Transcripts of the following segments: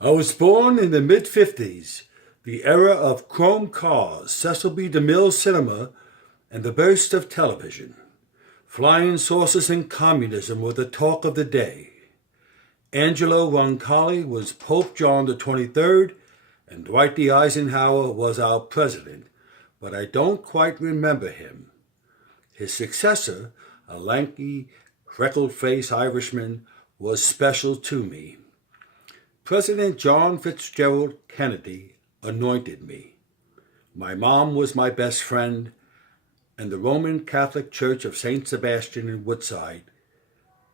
I was born in the mid-50s, the era of chrome cars, Cecil B. DeMille cinema, and the burst of television. Flying saucers and communism were the talk of the day. Angelo Roncalli was Pope John the 23rd, and Dwight Eisenhower was our president, but I don't quite remember him. His successor, a lanky, freckled-faced Irishman, was special to me. President John Fitzgerald Kennedy anointed me. My mom was my best friend, and the Roman Catholic Church of St. Sebastian in Woodside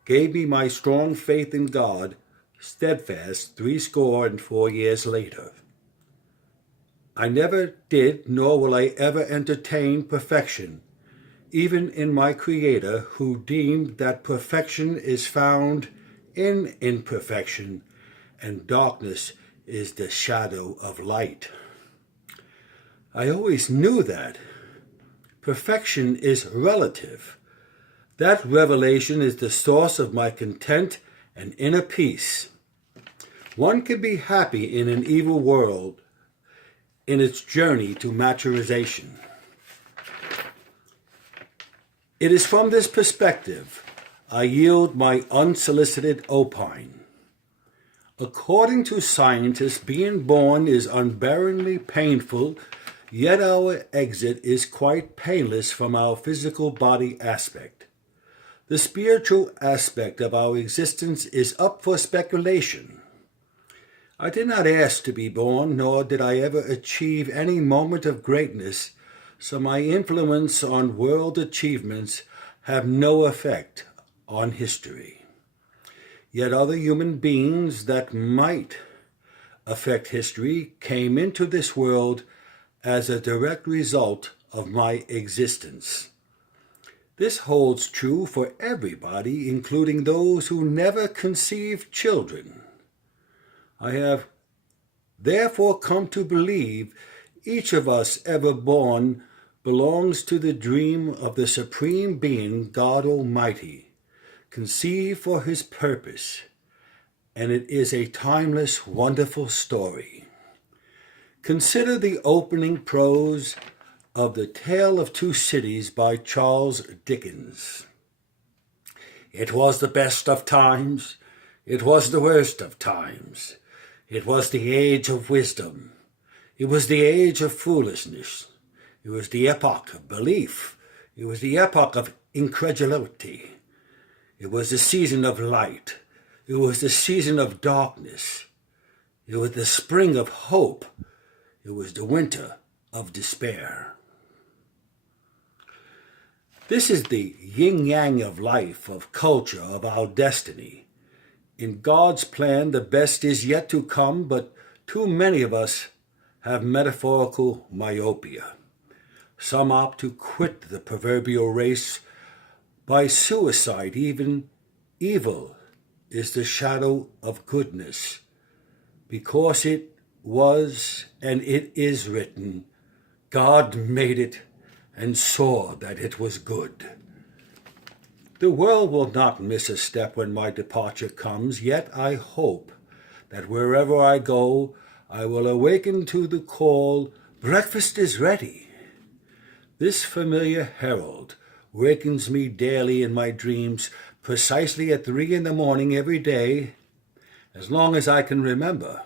gave me my strong faith in God, steadfast 64 years later. I never did, nor will I ever entertain perfection, even in my Creator, who deemed that perfection is found in imperfection, and darkness is the shadow of light. I always knew that. Perfection is relative. That revelation is the source of my content and inner peace. One can be happy in an evil world in its journey to maturation. It is from this perspective I yield my unsolicited opine. According to scientists, being born is unbearingingly painful, yet our exit is quite painless from our physical body aspect. The spiritual aspect of our existence is up for speculation. I did not ask to be born, nor did I ever achieve any moment of greatness, so my influence on world achievements have no effect on history. Yet other human beings that might affect history came into this world as a direct result of my existence. This holds true for everybody, including those who never conceived children. I have therefore come to believe each of us ever born belongs to the dream of the Supreme Being, God Almighty, conceived for his purpose, and it is a timeless, wonderful story. Consider the opening prose of The Tale of Two Cities by Charles Dickens. It was the best of times, it was the worst of times. It was the age of wisdom, it was the age of foolishness, it was the epoch of belief, it was the epoch of incredulity. It was the season of light. It was the season of darkness. It was the spring of hope. It was the winter of despair. This is the yin-yang of life, of culture, of our destiny. In God's plan, the best is yet to come, but too many of us have metaphorical myopia. Some opt to quit the proverbial race by suicide. Even evil is the shadow of goodness, because it was and it is written, God made it and saw that it was good. The world will not miss a step when my departure comes, yet I hope that wherever I go, I will awaken to the call, breakfast is ready. This familiar herald wakens me daily in my dreams, precisely at 3 a.m. every day, as long as I can remember.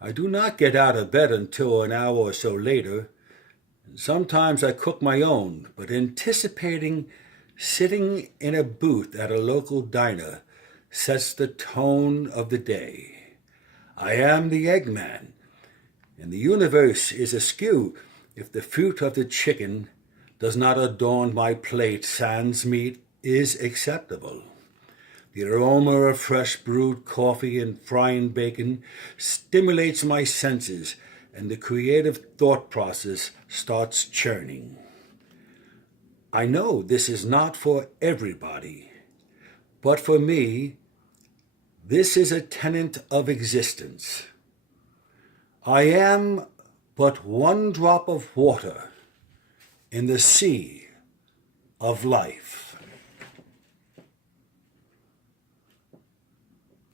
I do not get out of bed until an hour or so later, and sometimes I cook my own, but anticipating sitting in a booth at a local diner sets the tone of the day. I am the Eggman, and the universe is askew if the fruit of the chicken does not adorn my plate sans meat is acceptable. The aroma of fresh brewed coffee and frying bacon stimulates my senses, and the creative thought process starts churning. I know this is not for everybody, but for me, this is a tenet of existence. I am but one drop of water in the sea of life.